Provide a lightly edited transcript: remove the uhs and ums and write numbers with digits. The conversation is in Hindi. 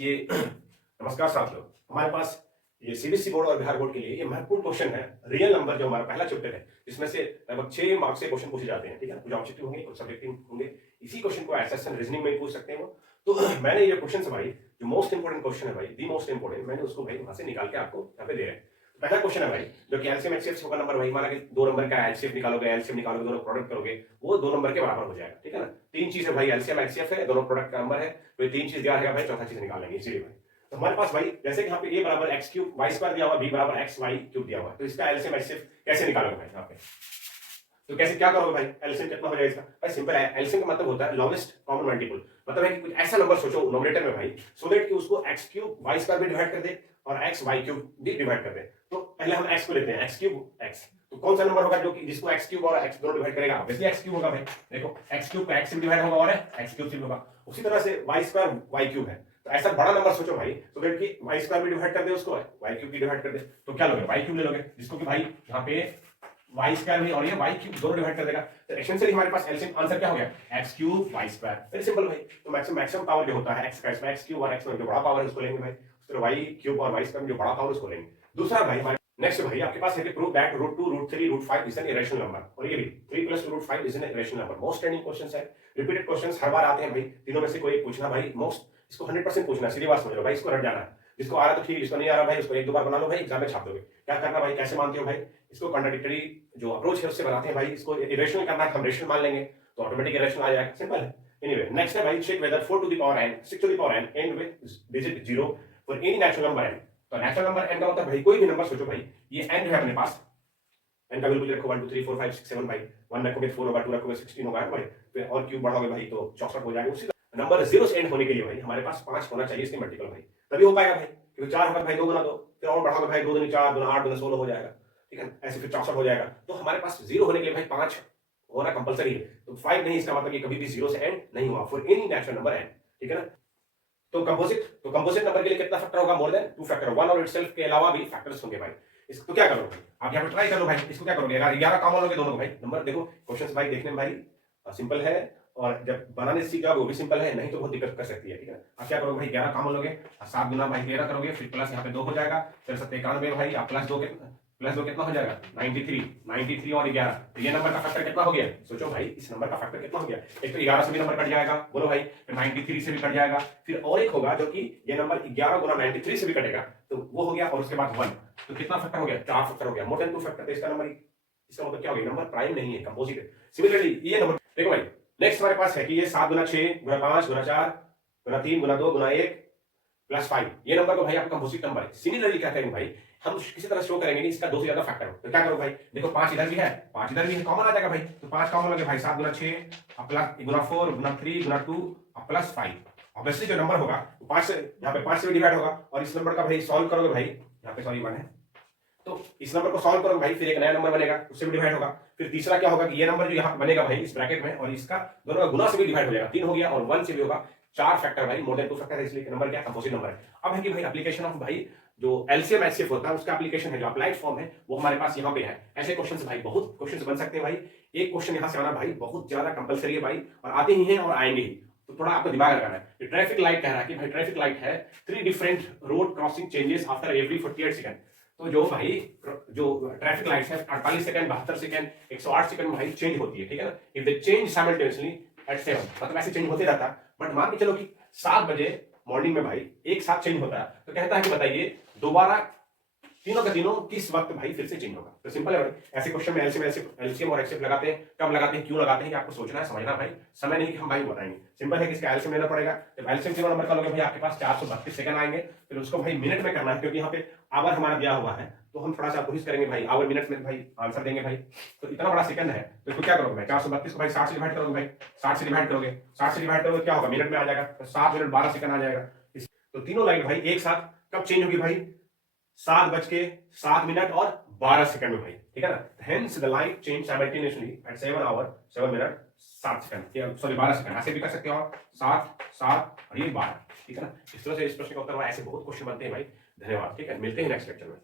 ये नमस्कार साथियों, हमारे पास ये सीबीएसई बोर्ड और बिहार बोर्ड के लिए ये महत्वपूर्ण क्वेश्चन है। रियल नंबर जो हमारा पहला चैप्टर है, इसमें से लगभग 6 मार्क्स से क्वेश्चन पूछे जाते हैं। ठीक है, कुछ ऑब्जेक्टिव होंगे, कुछ सब्जेक्टिव होंगे। इसी क्वेश्चन को एसेशन रीजनिंग में पूछ सकते हैं वो। तो मैंने ये क्वेश्चन भाई, जो मोस्ट इंपोर्टेंट क्वेश्चन है भाई, दी मोस्ट इंपोर्टेंट, मैंने उसको भाई वहां से निकाल के आपको यहाँ पे दे रहे हैं। पहला क्वेश्चन है भाई, जो कि एलसीएम एचसीएफ होगा नंबर भाई, माना कि 2 नंबर का एलसीएम निकालोगे, एलसीएम निकालोगे, दोनों प्रोडक्ट करोगे, वो 2 नंबर के बराबर हो जाएगा। ठीक है ना, 3 चीज है भाई, एलसीएम एचसीएफ है, दोनों प्रोडक्ट का नंबर है, तो ये 3 चीज दिया है भाई, चौथा चीज निकाल लेंगे इसीलिए भाई। तो हमारे पास भाई जैसे कि यहाँ पे a बराबर एक्स क्यूब वाई स्क्वायर दिया हुआ, b बराबर एक्स वाई क्यूब दिया हुआ है, तो इसका एलसीएम एचसीएफ कैसे निकालोगे भाई यहाँ पे? तो कैसे क्या करोगे भाई? एलसीएम कितना हो जाएगा इसका भाई? सिंपल है, एलसीएम का मतलब होता है लॉन्गेस्ट कॉमन मल्टीपल। मतलब है कि कुछ ऐसा नंबर सोचो नोमिनेटर में भाई, सो दैट कि उसको एक्स क्यूब वाई स्क्वायर में डिवाइड कर दे और एक्स वाई क्यूब भी डिवाइड कर दे। तो पहले हम एक्स को लेते हैं, एक्स क्यूब एक्स, तो कौन सा नंबर होगा जो कि जिसको एक्स क्यूब और एक्स दोनों डिवाइड करेगा? ऑब्वियसली एक्स क्यूब होगा भाई। देखो एक्स क्यूब का एक्स से डिवाइड होगा और एक्स क्यूब से होगा। उसी तरह से वाई स्क्वायर वाई क्यूब है, तो ऐसा बड़ा नंबर सोचो भाई, तो दैट कि वाई स्क्वायर भी डिवाइड कर दे उसको, वाई क्यूब भी डिवाइड कर दे। तो क्या लोगे? वाई क्यूब ले लोगे, जिसको कि भाई यहाँ पे वाई स्क्वायर भी और ये वाई क्यूब दोनों डिवाइड कर देगा। तो एसेंशियली हमारे पास एलसीएम आंसर क्या हो गया? X cube y square. Very simple भाई। तो मैक्सिमम पावर जो होता है एक्स का, इसमें एक्स क्यूब और एक्स में जो बड़ा पावर है उसको लेंगे भाई, उस तरह वाई क्यूब और वाई स्क्वायर में जो बड़ा पावर उसको लेंगे। दूसरा भाई हमारे नेक्स्ट भाई आपके पास है कि prove that √2 √3 √5 is an irrational number, और ये भी 3 + 2 √5 is an irrational number. Most trending questions है, रिपीटेड क्वेश्चंस हर बार आते हैं भाई, तीनों में से कोई पूछना भाई, मोस्ट इसको 100% पूछना, सीधी बात समझ लो भाई, इसको रट जाना है। जिसको आ रहा तो ठीक, जिसको नहीं आ रहा भाई उसको 1-2 बार बना लो भाई, एग्जाम में छाप दोगे। क्या करना भाई, कैसे मानते हो भाई? इसको कॉन्ट्राडिक्टरी जो अप्रोच है उससे बनाते हैं भाई। इसको इरेशनल करना है, हम रेशनल मान लेंगे तो ऑटोमेटिक इरेशनल आ जाएगा, सिंपल है। एनीवे नेक्स्ट है भाई, check whether 4 to the power n 6 to the power n end with digit 0 for any natural number n। तो नेचुरल नंबर n का मतलब भाई कोई भी नंबर सोचो भाई, ये n जो है अपने पास, n का वैल्यू रखो 1 2 3 4 5 6 7 भाई, 1 रखोगे 4 होगा, 2 रखोगे 16 होगा भाई, फिर और क्यूब बढ़ाओगे भाई तो 64 हो जाएगा। उसी नंबर 0 से एंड होने के लिए भाई हमारे पास 5 होना चाहिए इसके मल्टीपल भाई, तभी हो पाएगा भाई। क्योंकि 4 होगा भाई 2 गुना 2, फिर और बढ़ाओगे भाई 2 दूनी 4, 2 8, 2 16 हो जाएगा। ठीक है, ऐसे फिर 64 हो जाएगा। तो हमारे पास 0 होने के लिए भाई 5 होना कंपलसरी है। तो 5 नहीं, इसका मतलब कि कभी भी 0 से एंड नहीं हुआ for any natural number n। ठीक है ना, तो कंपोजिट नंबर के लिए कितना फैक्टर होगा? मोर देन 2 फैक्टर, 1 और इटसेल्फ के अलावा भी फैक्टर्स होंगे भाई। इसको क्या करोगे आप यहाँ पे ट्राई कर लो भाई, इसको क्या करोगे? 11 कॉमन लोगे दोनों को भाई। नंबर देखो क्वेश्चंस भाई देखने में भाई सिंपल है, और जब बनाने सीखा वो भी सिंपल है, नहीं तो बहुत दिक्कत कर सकती है। ठीक है, आप क्या करोगे भाई, 11 कॉमन लोगे, 7 गुना भाई 13 करोगे, फिर प्लस यहाँ पे 2 हो जाएगा, फिर 91 भाई, आप प्लस 2 कितना हो जाएगा? 93 और 11, तो ये नंबर का फैक्टर कितना हो गया? सोचो भाई इस नंबर का फैक्टर कितना हो गया? एक तो 11 से भी नंबर कट जाएगा, बोलो भाई, फिर 93 से भी कट जाएगा, फिर और एक होगा जो कि ये नंबर 11 गुना 93 से भी कटेगा, तो वो हो गया, और उसके बाद 1, तो कितना फैक्टर हो गया? 4 फैक्टर हो गया, मोर देन 2 फैक्टर। तो इसका नंबर, इसका मतलब क्या हो गया? नंबर प्राइम नहीं है, कंपोजिट है। सिमिलरली ये नंबर देखो भाई, नेक्स्ट हमारे पास है कि ये 7 गुना 6 गुना 5 गुना 4 गुना 3 गुना 2 गुना 1 प्लस 5, ये नंबर को भाई आपका कंपोजिट नंबर है। सिमिलरली क्या करेंगे भाई, हम किसी तरह शो करेंगे कि इसका 2 से ज्यादा फैक्टर हो। तो क्या करो भाई, देखो 5 इधर भी है, 5 इधर भी है, कॉमन आ जाएगा भाई, तो 5 कॉमन लगे भाई, 7 गुना 6 प्लस गुना 4 गुना 3 गुना 2 प्लस 5। ऑब्वियसली जो नंबर होगा वो 5 से, यहाँ पे 5 से भी डिवाइड होगा, और इस नंबर का भाई सॉल्व करोगे भाई, यहाँ पे सॉरी 1 है, तो इस नंबर को सॉल्व करोगे भाई, फिर एक नया नंबर बनेगा, उससे भी डिवाइड होगा। फिर तीसरा क्या होगा कि ये नंबर जो यहाँ बनेगा भाई इस ब्रैकेट में, और इसका दोनों का गुना से भी डिवाइड हो जाएगा, 3 हो गया, और 1 से भी होगा, 4 फैक्टर भाई, मोर देन 2 फैक्टर है, इसलिए नंबर क्या? कंपोजिट नंबर है। अब है कि भाई एप्लीकेशन ऑफ भाई जो एलसीएम एचसीएफ होता है उसका एप्लीकेशन है, जो अप्लाइड फॉर्म है वो हमारे पास यहाँ पे है। ऐसे क्वेश्चंस भाई बहुत क्वेश्चंस बन सकते हैं भाई, एक क्वेश्चन यहाँ से आना भाई बहुत ज्यादा कंपलसरी है भाई, और आते ही हैं और आएंगे ही, तो थोड़ा आपको दिमाग लगाना है। ट्रैफिक लाइट कह रहा है कि भाई ट्रैफिक लाइट है 3 different road crossing changes after every 48 second. तो जो भाई जो ट्रैफिक लाइट्स है 48 सेकंड 72 सेकंड 108 सेकंड में भाई चेंज होती है। ठीक है ना, if they change simultaneously at 7, मतलब ऐसे चेंज होते रहता है, बट मान के चलो कि 7 बजे मॉर्निंग में भाई एक साथ चेंज होता है, तो कहता है कि बताइए दोबारा तीनों का तीनों किस वक्त भाई फिर से चेंज होगा? तो सिंपल है भाई, ऐसे क्वेश्चन में एलसीएम और एचसीएफ लगाते हैं, कब लगाते हैं, क्यों लगाते हैं, कि आपको सोचना है, समझना भाई, समय नहीं कि हम भाई बताएंगे। सिंपल है कि इसका एलसीएम लेना पड़ेगा। जब एलसीएम 0 नंबर का लोगे भाई आपके पास 432 सेकंड आएंगे, फिर उसको भाई मिनट में करना है, क्योंकि यहाँ पे आवर हमारा दिया हुआ है, तो हम थोड़ा सा कोशिश करेंगे भाई आवर मिनट में भाई आंसर देंगे भाई। तो इतना बड़ा सेकंड है, तो इसको क्या करोगे भाई, 432 को भाई 60 से डिवाइड करोगे भाई, 60 से डिवाइड करोगे, 60 से डिवाइड करोगे क्या होगा? मिनट में आ जाएगा, तो 7 मिनट 12 सेकंड आ जाएगा। तो तीनों लाइन भाई एक साथ कब चेंज होगी भाई? 7:07 और 12 सेकंड में भाई। ठीक है ना, hence the light change simultaneously at 7 hour 7 minute 7 second, sorry 12 second, ऐसे भी कर सकते हो आप, 7 7 और ये 12। ठीक है ना, इस तरह से इस प्रश्न का उत्तर ऐसे बहुत क्वेश्चन बनते हैं भाई। धन्यवाद। ठीक है, मिलते हैं नेक्स्ट लेक्चर में।